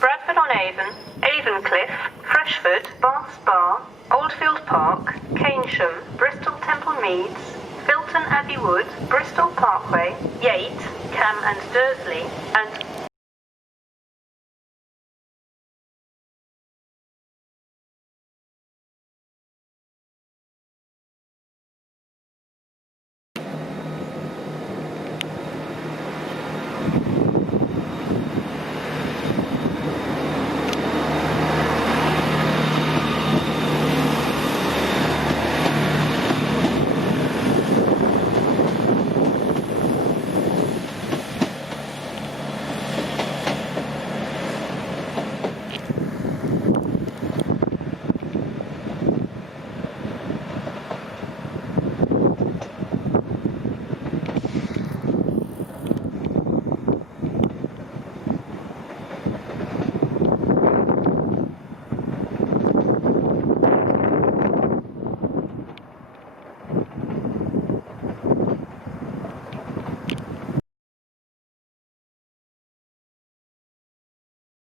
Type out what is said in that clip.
Bradford-on-Avon, Avon-Cliff, Freshford, Bath Spa, Oldfield Park, Keynsham, Bristol Temple Meads, Filton Abbey Wood, Bristol Parkway, Yate, Cam and Dursley, and